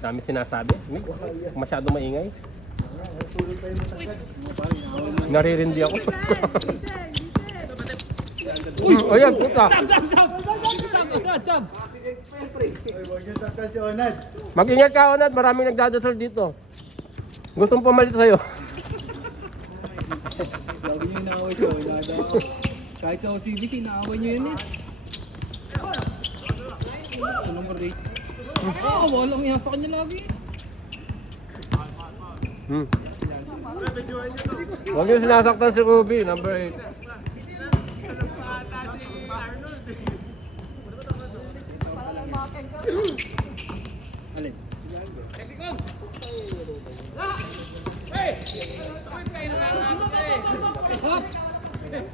Dami sinasabi. Masyado maingay. Naririndi ako. Uy, ayan, puta. Jump! Mag-ingat ka, Onad. Maraming nagdadasal dito. Gustong pumalit sa'yo. Lagi niyo inaaway siya. Kahit sa OCBC, inaaway niyo yun eh. Sa number 8. Walang iya sa kanya lagi. Huwag niyo sinasaktan si Ruby, number 8. Alin?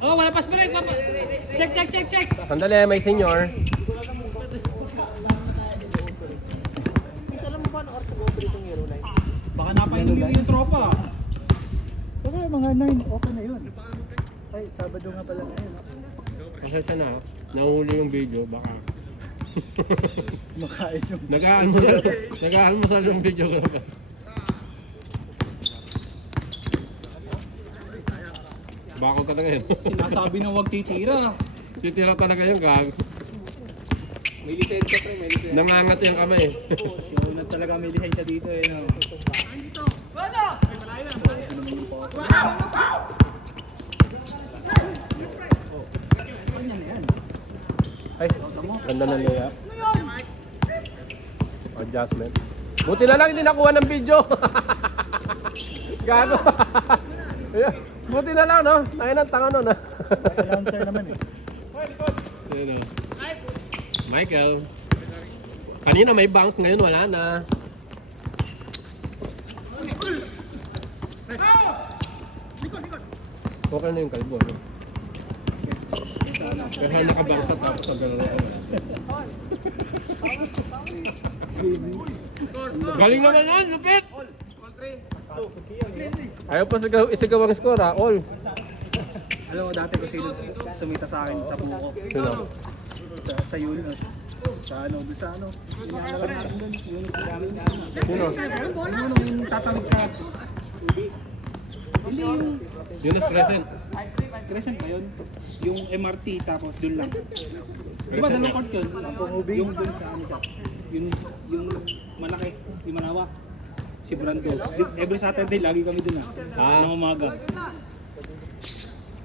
Oh, wala pas break. Check. Sandali, may senior. Baka napainom yung tropa. Baka mga 9, okay na yun. Ay, Sabado nga pala na yun. Pasensya na, nahuli yung video, baka. Makain yung... Nag-aalmusal yung video ko. Bako talaga yun. Sinasabi na huwag titira. Titira talaga yung gag. May lisensya pre, may lisensya. Nangangat yung kamay. Siya na talaga may lisensya dito eh. No? Ay, ganda ng layup. Adjustment. Buti na lang hindi nakuha ng video. Gago. Buti na lang, no? Nakinan tanga nun, ha? Announcer naman eh. Yun, oh. Michael. Kanina may bounce, ngayon wala na. Okay na yung kalbo, no? Kaya nakabangta tapos pag-gano'n ako. Galing naman nun, lupit! Ayaw pa isigaw ang score, ha? All. Alam mo dati ko sino sumita sa akin sa buko. Sino? Sa Yunus. Sa ano, doon sa ano. Inaalala natin doon. Yunus namin na ano. Sino? Yung tatawid ka. Hindi yung Yunus Crescent. Crescent ba yun? Yung MRT tapos doon lang. Di ba dalawang court yun? Yung doon sa ano siya. Yung malaki, yung Manawa. Si Brando. Every Saturday lagi kami doon Nang umaga.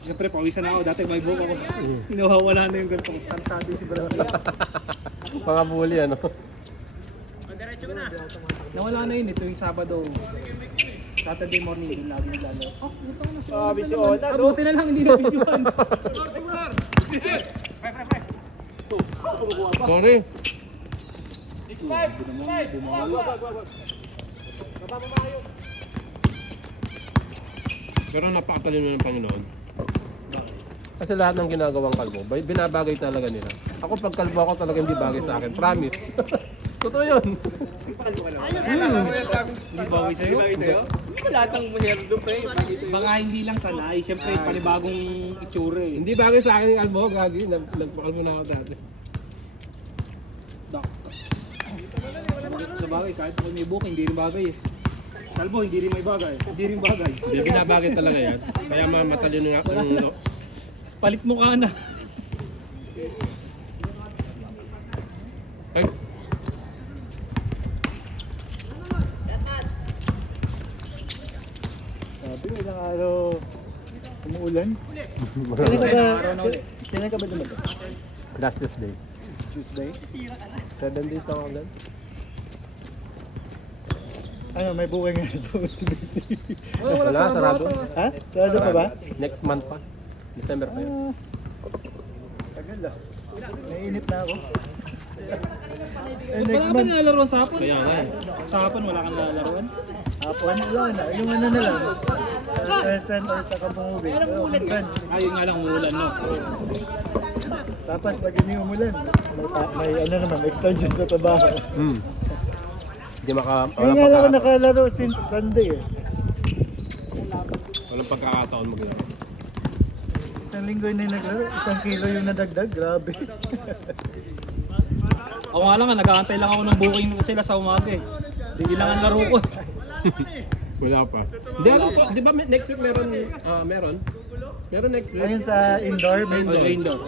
Siyempre, pawisan na ako. Dati may book ako. Nawawala na yung ganito. Tantado si Brando. Mga bully, ano? Nawala na yun. Ito yung Sabado. Saturday morning, doon lagi naglalaro. Oh, ito na siya. Sabi si Ola. Buti na lang hindi na videoan. Sorry. Pero napakatalino ng Panginoon. Kasi lahat ng ginagawang kalbo, binabagay talaga nila. Ako pag kalbo ako talaga hindi bagay sa akin. Promise. Totoo yun. Hindi bagay sa'yo? Baka hindi lang sanay. Siyempre, panibagong itsura eh. Hindi bagay sa akin yung kalbo, gagi. Nagpakalbo na ako dati. Sa bagay, kahit ako may book, hindi rin bagay eh. Kalbo, hindi rin may bagay. Hindi rin bagay. Hindi binabagay talaga yan. Kaya matalino nga kung Palit mo ka na. ay, Sabi ko ilang araw umuulan. Araw na ulit. Kailan ka ba dumating? last Tuesday. Tuesday? 7 days na ako agad. Ano, may buhay nga sa OCBC. Wala, sarado. Ha? Sarado pa ba? Next month pa. December pa yun. Tagal ah. Naiinip na ako. Wala Next ka ba month, nilalaroan sa hapon? Kaya nga eh. Sa hapon, wala kang nilalaroan? hapon, wala na. Yung ano na lang. Sa Crescent or sa Kapungubi. Minsan. Ayun nga lang, umuulan no. Tapos pag hindi umulan, may ano naman, extension sa trabaho. Hindi Ngayon nga lang ako nakalaro since Sunday eh. Walang pagkakataon maglaro. Isang linggo na yung naglaro, 1 kilo yung nadagdag, grabe. Ako nga lang, nag-aantay lang ako ng booking sila sa umaga eh. Yun lang ang laro ko. Wala pa. Hindi, di ba next week meron? Meron? Meron next week? Ayun sa indoor, main Oh, indoor.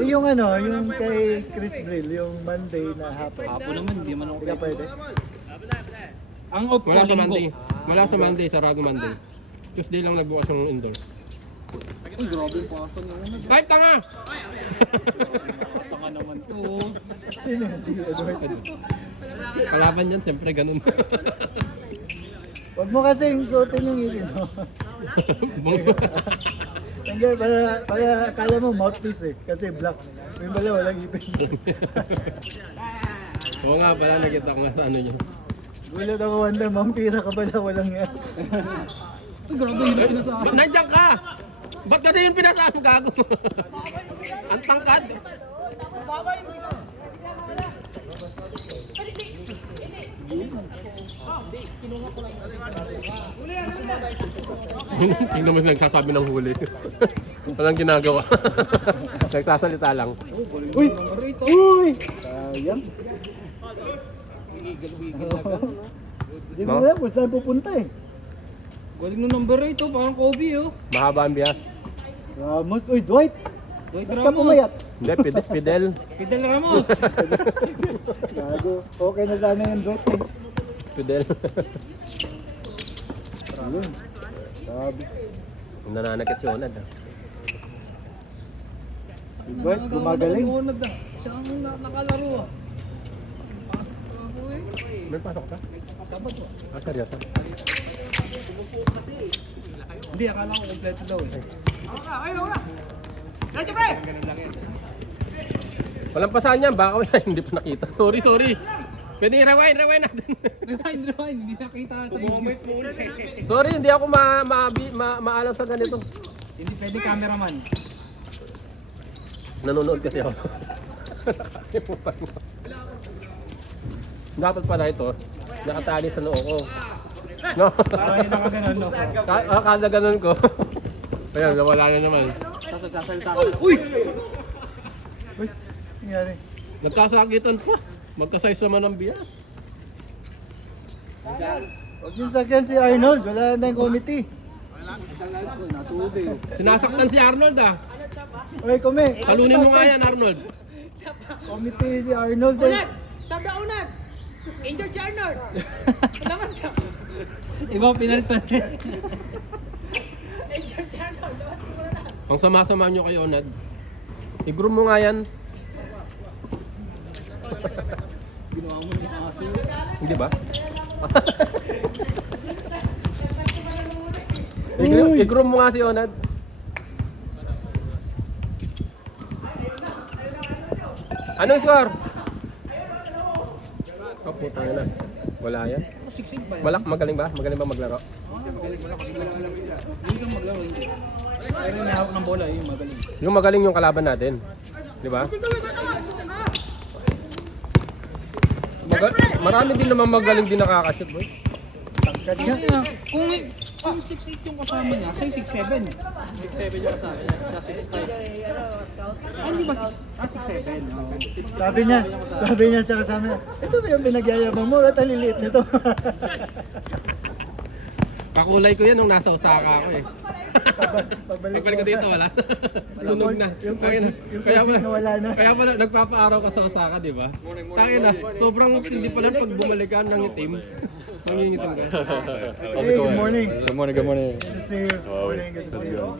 yung ano, yung kay Chris Brill, yung Monday na hapon. Apo naman, hindi man ako Hindi ka pwede. Ang off ko, Wala sa linggo. Monday. Wala sa Monday, sarado Monday. Tuesday lang nagbukas ng indoor. Uy, grabe yung pasan yun. Kahit tanga! Tanga naman to. Sino? Si Edward. Kalaban yan, siyempre ganun. Huwag mo kasing suotin yung ngipin mo. Tanggal, para akala mo mouthpiece eh. Kasi black. Yung pala walang ngipin. Oo nga pala, nakita ko nga sa ano nyo. Gulat ako, Wanda, mampira ka pala, walang yan. Uy, grabe yung pinasahan. Nandiyan ka! Ba't kasi yung pinasaan mo gago? Ang tangkad. Tingnan mo nagsasabi ng huli. Walang ginagawa. Nagsasalita lang. Uy! Uy! Sayang. Hindi mo alam kung saan pupunta eh. Galing ng number 8 oh, parang Kobe oh. Mahaba ang biyas. Ramos. Uy, Dwight! Dwight Ba't ka Ramos. pumayat? Hindi, Fidel. Fidel Ramos. Gago. Okay na sana yung Dwight eh. Fidel. Ayun. Sabi. Nananakit si Onad. Si Dwight, gumagaling. Siya ang nakalaro ah. May pasok ka? Seryoso? Hindi, akala ko kompleto daw eh. Walang pasahan yan, baka hindi pa nakita. Sorry. Pwede i-rewind natin. Rewind, hindi nakita sa moment mo ulit. Sorry, hindi ako maalam sa ganito. Hindi pwede cameraman. Nanonood kasi ako. Dapat pala ito, nakatali sa noo ko. No? Parang hindi nakaganon no. Kada ganun ko. Ayan, nawala na naman. Sasalita ko. Uy! Uy, nangyari. Nagkasakitan pa. Magka-size naman ang bias. Huwag yung sakyan si Arnold, wala na yung committee. Natulog eh. Sinasaktan si Arnold ah. Uy, kumi. Talunin mo nga yan, Arnold. Committee si Arnold eh. Unad! Sabda unad! Injured si Arnold! Labas ka! Ibang pinalitan eh. Injured si Arnold! Labas ka muna na! Ang sama-sama nyo kay Onad. I-groom mo nga yan. Ginawa mo yung aso. Hindi ba? Uy! I-groom mo nga si Onad. Anong score? Oh, putang ina. Wala yan. Siksik ba? Magaling ba? Magaling ba maglaro? Hindi kang maglaro hindi. Pero may hawak ng bola yung magaling. Yung magaling yung kalaban natin. Di ba? Marami din naman magaling din nakakashoot, boy. Tangkad niya. Kung 6'8 yung kasama niya, siya 6'7. 6'7 yung kasama niya, siya 6'5. Hindi ba 6'7? Sabi niya sa kasama niya, ito ba yung pinagyayabang mo? At ang liliit nito. Kakulay ko yan nung nasa Osaka ako eh. Pabalik Pagbalik ko dito, wala. Sunog na. Yung Kaya project na wala na. Kaya pala nagpapaaraw ka sa Osaka, di ba? Tangin na, sobrang hindi pala pag bumalik ka ng itim. Nangingitim ka. Hey, good morning. Good morning, good morning. Good to see you. Morning, good to see you.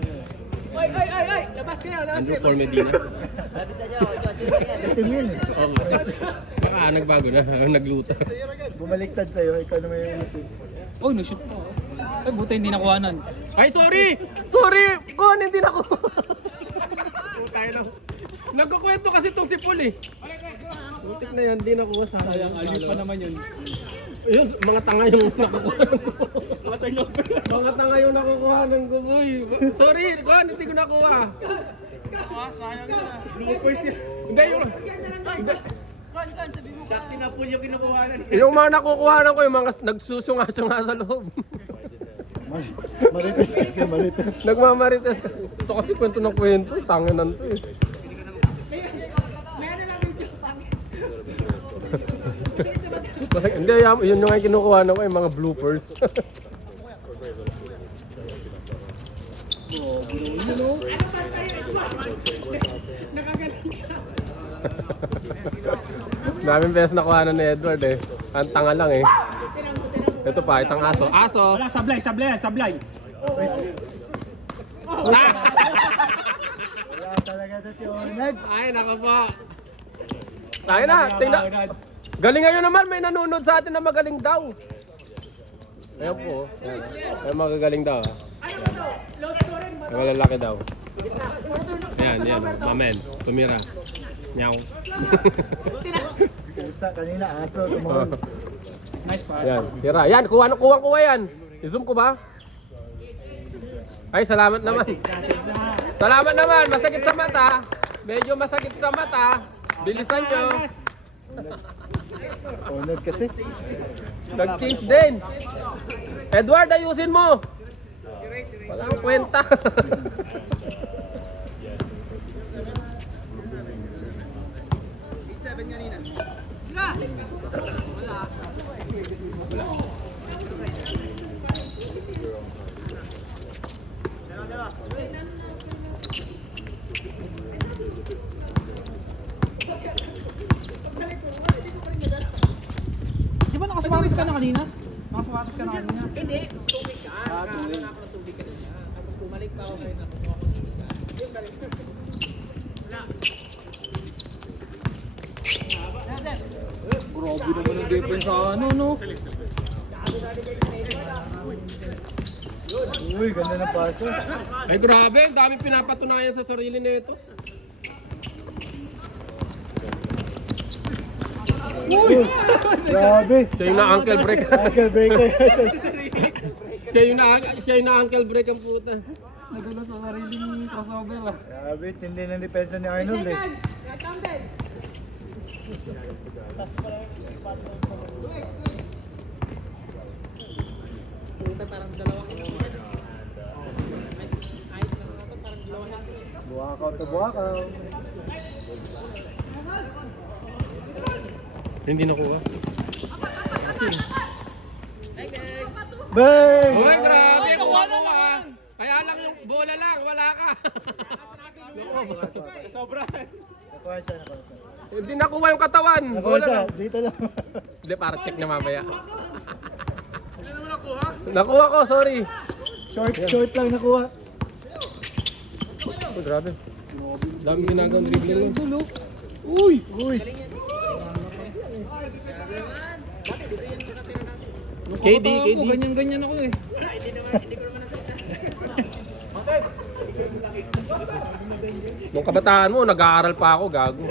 Ay! Labas ka na! Labas ka Andrew for Medina. Itim yun eh. Oo. Baka nagbago na, nagluto. Bumaliktad sa'yo, ikaw naman yung itim. Oh, nag-shoot pa. Ay, buta hindi nakuhanan. Ay, sorry! Sorry! Kon, hindi na ko. Tayo na. Nagkukwento kasi itong si Paul eh. Butik na yan, hindi na ko masama. Sayang, ayun pa naman yun. Ayun, mga tanga yung nakukuha ko. Mga tanga yung nakukuha ng ko, boy. Sorry, Kon, hindi ko nakuha. Sayang na. Hindi yung... Yung mga nakukuha ko, yung mga nagsusunga-sunga sa loob. Marites kasi, marites. Nagmamarites. Ito kasi kwento ng kwento, tanginan to eh. May ano lang video. Hindi, yun yung kinukuha ko yung mga bloopers. Daming beses nakuha na ni Edward eh. Ang tanga lang eh. Ito pa, itang aso. Aso! Wala, sablay. Wala talaga na si Onad. Ay, nako po. Tayo na, tingnan. Galing ngayon naman, may nanonood sa atin na magaling daw. Ayan po. Ay, magagaling daw. Ay, malalaki daw. Ayan, mamen. Tumira. Nyaw. Isa kanina aso tumawag. Nice pass. Yan, tira. Yan, kuha yan. I-zoom ko ba? Ay, salamat naman. Salamat naman. Masakit sa mata. Medyo masakit sa mata. Bilisan nyo. Onad kasi. Nag-change din. Edward, ayusin mo. Wala akong kwenta. Di ba nakasapatos ka na kanina? Nakasapatos ka na kanina? Hindi, tubig siya. Nakakuha ako ng tubig kanina. Tapos bumalik pa ako kayo na kumuha ko ng tubig. Yung galing. Wala. Grabe naman ang defense sa ano, no? Uy, ganda ng paso. Ay, grabe. Ang dami pinapatunayan sa sarili nito. Grabe. Siya yung na-ankle break. Ankle breaker. siya yung na-ankle break ang puta. Nagulo sa sariling crossover ah. Grabe, tindi ng depensa ni Arnold eh. Tumble. Puta, parang dalawang ayos na ito, parang dalawa natin. Buwakaw to buwakaw. Hindi nakuha. Bang! Uy, grabe. Kuha mo ah. Kaya lang yung bola lang. Wala ka. Nakuha siya. Hindi nakuha yung katawan. Nakuha Bola siya, lang. dito lang. Hindi, para check na mamaya. Nakuha ko, sorry. Short lang nakuha. Oh, grabe. Dami ginagawang dribbling mo. Uy! KD. Ganyan-ganyan ako eh. Nung kabataan mo, nag-aaral pa ako, gago.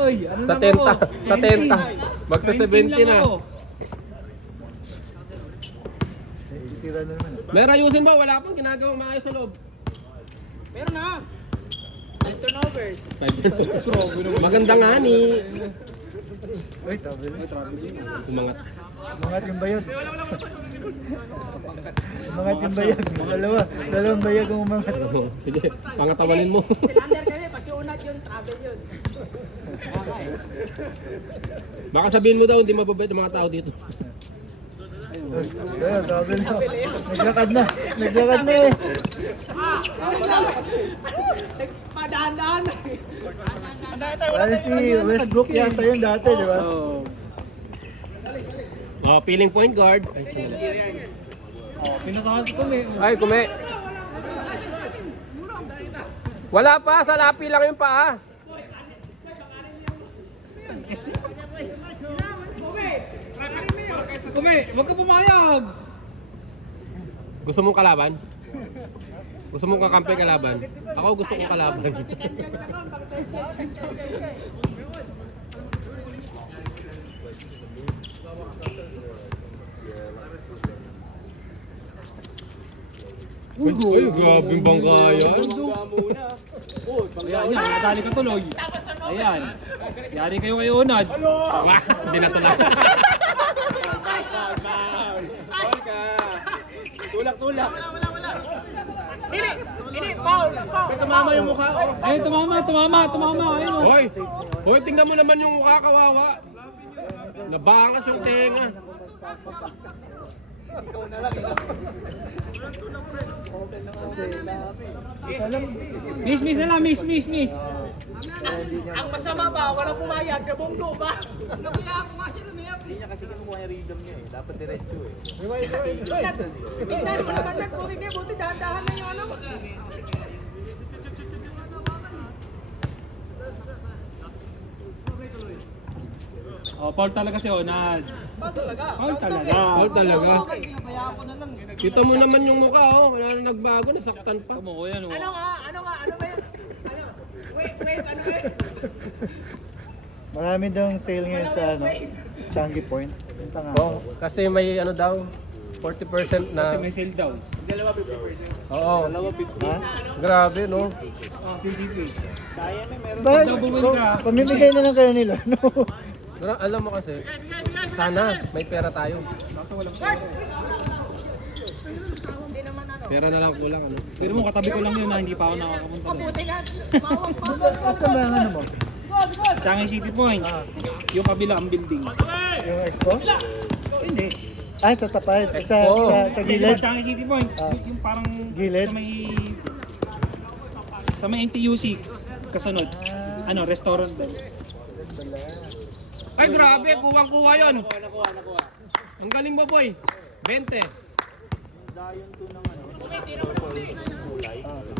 Oy, ano Sa tenta. Sa tenta. Magsa 70 na. Tira na naman. Meron ayusin mo, wala pang ginagawa maayos sa loob. Meron na. 5 turnovers. Maganda nga ni Uy, tabi na. umangat. Umangat yung bayag. Umangat yung bayag. Dalawang bayag ang umangat. Sige, pangatawanin mo. Silander kasi, pag siunat yun, travel yun. Baka sabihin mo daw, hindi mababait ang mga tao dito. Ayun, tabi na. Naglakad na eh. Padaan-daan. Ano si Westbrook yata yun dati, di ba? Oh, feeling point guard. Ay, Pinasahan ko kami. Ay, kume. Wala pa, sa lapi lang yung paa. Kumi, wag ka pumayag. Gusto mong kalaban? Gusto mong kakampi kalaban? Ako gusto kong kalaban. Uy, grabe bangga yan. Ayan, nadali ka tuloy. Ayan. Yari kayo kay Onad. Wah, hindi na tulak. Tulak-tulak. Ini, foul. Tumama yung mukha ko. Ay, tumama. Ayun o. Hoy, tingnan mo naman yung mukha, kawawa. Nabangas yung tenga. Miss na lang, miss. Ang masama ba, walang pumayag, kabonggo ba? Tingnan mo naman yan, buti dahan-dahan na yung ano. Oh, foul talaga si Onad. Foul talaga. Foul talaga. Kita mo naman yung mukha, oh. Wala na nagbago, nasaktan pa. Tamo ko yan o. Ano ba yun? Wait, ano ba yun? Marami daw sale ngayon sa Changi Point. Punta nga. Oh, kasi may ano daw, 40% Kasi na. may sale daw. Oo. Ha? Grabe, no? CCP. Bakit? Pag bumili ka, Pamimigay na lang kayo nila, no? Pero alam mo kasi, sana may pera tayo. Basta walang pera. Pera na lang kulang, ano? Pero mo, katabi ko lang yun na hindi pa ako nakakapunta doon. Buti nga, bawang pa. Asa ba ang ano mo? Changi City Point. Yung kabilang building. Yung expo? Hindi. Ah, sa tapat. Sa Hindi gilid. ba Changi City Point? Ah. Yung parang Gilid? sa may NTUC kasunod. Ano, restaurant doon. Ay, grabe, kuwang-kuha yun. Ang galing mo, boy. 20.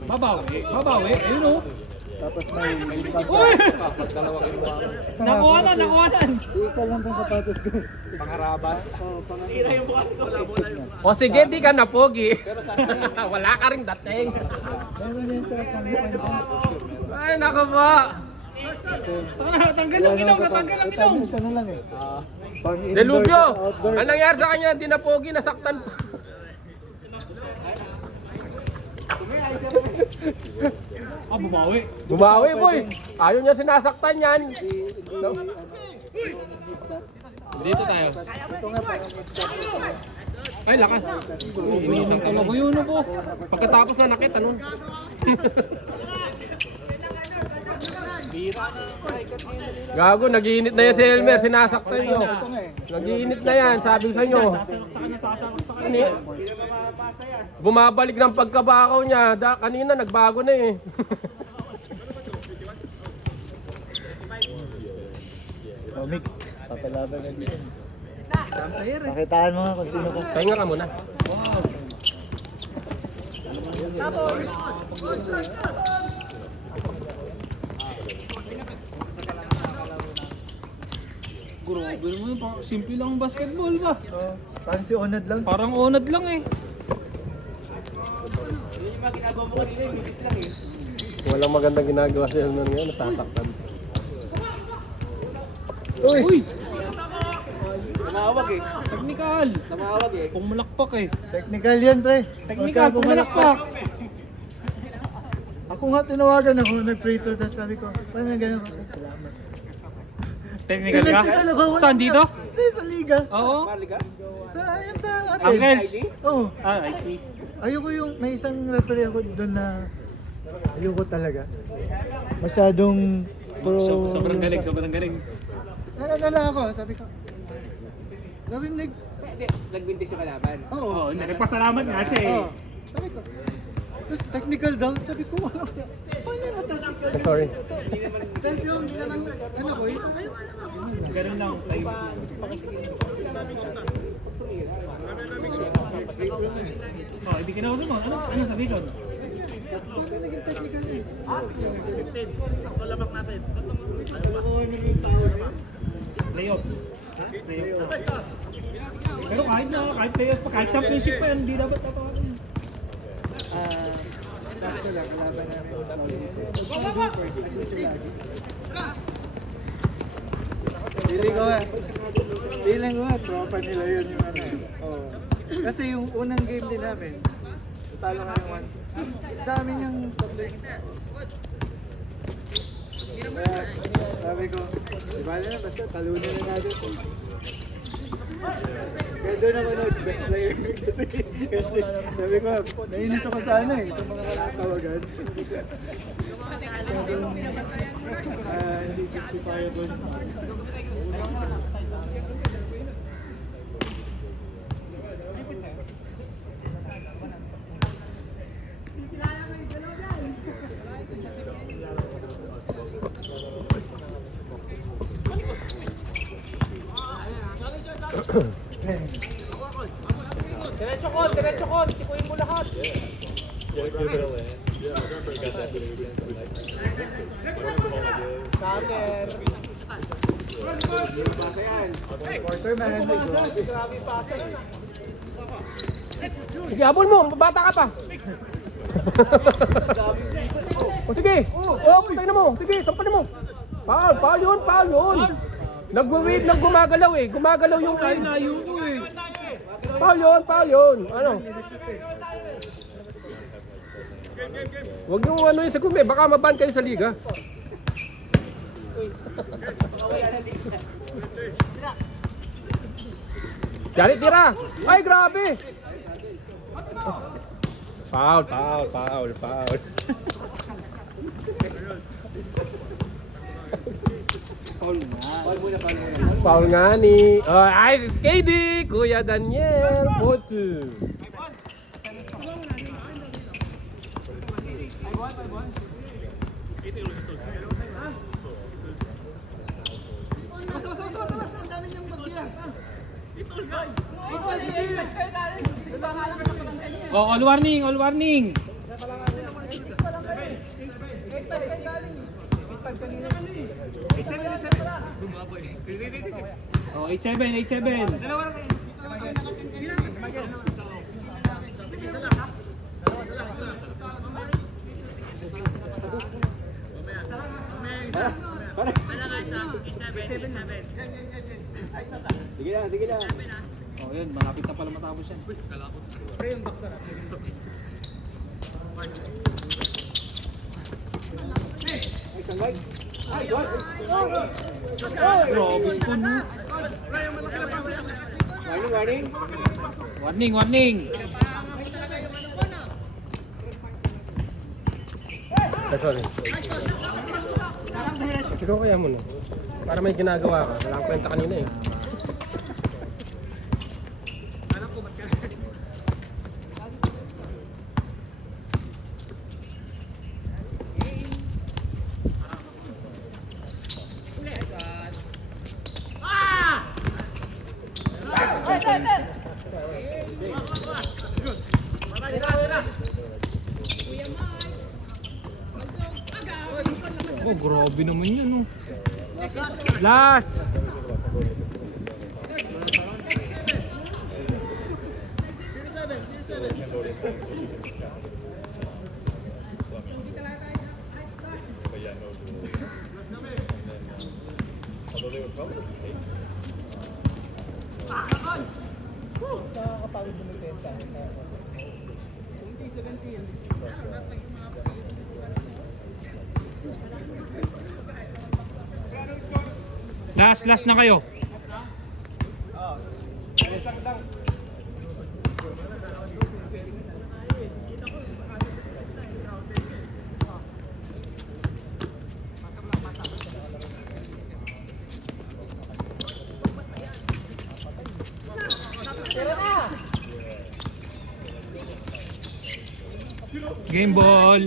Babawi. Ayun o. Tapos may Uy! Nakuha na. Isa lang tong sapatos ko. O sige, di ka na pogi. Wala ka rin dating. Meron yan sa Changi Point. Ay, nako po. Tanggal ang ilong. Ito na lang eh. Pang indoor Delubyo! sa outdoor. Ang nangyari sa kanya, di na pogi, nasaktan pa. Bumawi. Bumawi, boy. Ayaw niya sinasaktan yan. No? Dito tayo. Ay, lakas. Iniisang ka Talaga yun po. Pagkatapos na nakita nun. Gago, nagiinit na yan si Elmer, sinasaktan nyo. Nagiinit na yan, sabi ko sa inyo. Ano eh? Bumabalik ng pagkabakaw niya. Kanina nagbago na eh. Oh, mix. Papalaban na dito. Pakitaan mo nga kung sino ka. Pahinga ka muna. Grabe naman yun. Simple lang ang basketball ba? Oh, parang si Onad lang. Parang onad lang eh. Walang magandang ginagawa sa Elmer ngayon, nasasaktan. Uy! Tumawag eh. Technical! Tumawag eh. Pumalakpak eh. Technical yan, pre. Technical, Huwag ka pumalakpak! Ako nga tinawagan ako, nag-pray to, tapos sabi ko, parang gano'n ako. Salamat. Technical ka? Technical ako. wala Saan ka. dito? Hindi, sa liga. Oo. Yan sa atin. Uncles! Oo. IT. Ayoko yung, may isang referee ako doon na ayoko talaga. Masyadong Sobrang galing. Ano lang ako, sabi ko. Narinig. Nagbintis yung kalaban. Oo. Oo, nagpasalamat nga siya eh. Oo. Sabi ko. Tapos technical daw, sabi ko, ano kaya? Paano na technical? Sorry. Tapos yung ginanang, ano ko, ito kayo. Ganun lang. Oh, hindi kinausap mo. Ano sa vision? Naging technical eh. Playoffs. Pero kahit playoffs pa, kahit championship pa yan, hindi dapat tapakan. Sakto lang, kalaban namin. Feeling ko nga, tropa nila yun yung ano. Oh. Kasi yung unang game din namin, talo nga yung one. Dami niyang sablay. Kaya sabi ko, di ba na, basta talunin na natin. Kaya doon ako nag-best player kasi sabi ko, nainis ako sa ano sa mga tawagan. So doon, hindi justifiable. Diretso kon, sikuin mo lahat. Scatter. Quarter man, Grabe pasa nun ah. Sige, habol mo. Bata ka pa. O sige. Putay na mo. Sige, sampalin mo. Foul yun. Nagwa-wave, gumagalaw eh. Gumagalaw yung line. Ayoko eh. Foul yun. Ano? Huwag yung ano yung sa gume. Baka maban kayo sa liga. Yari, tira. Ay, grabe. Foul. Foul nga ni... ay, KD! Kuya Daniel! Potsu! Oh, all warning. Oh, 8-7. Sige lang. Oh, yun, malapit na pala matapos yan. Grabe si Kuno. Warning. Sorry. Siguro kaya mo no. Para may ginagawa ka. Wala kang kwenta kanina eh. Oh, grabe naman yan, oh. Last! Last na kayo. Game ball.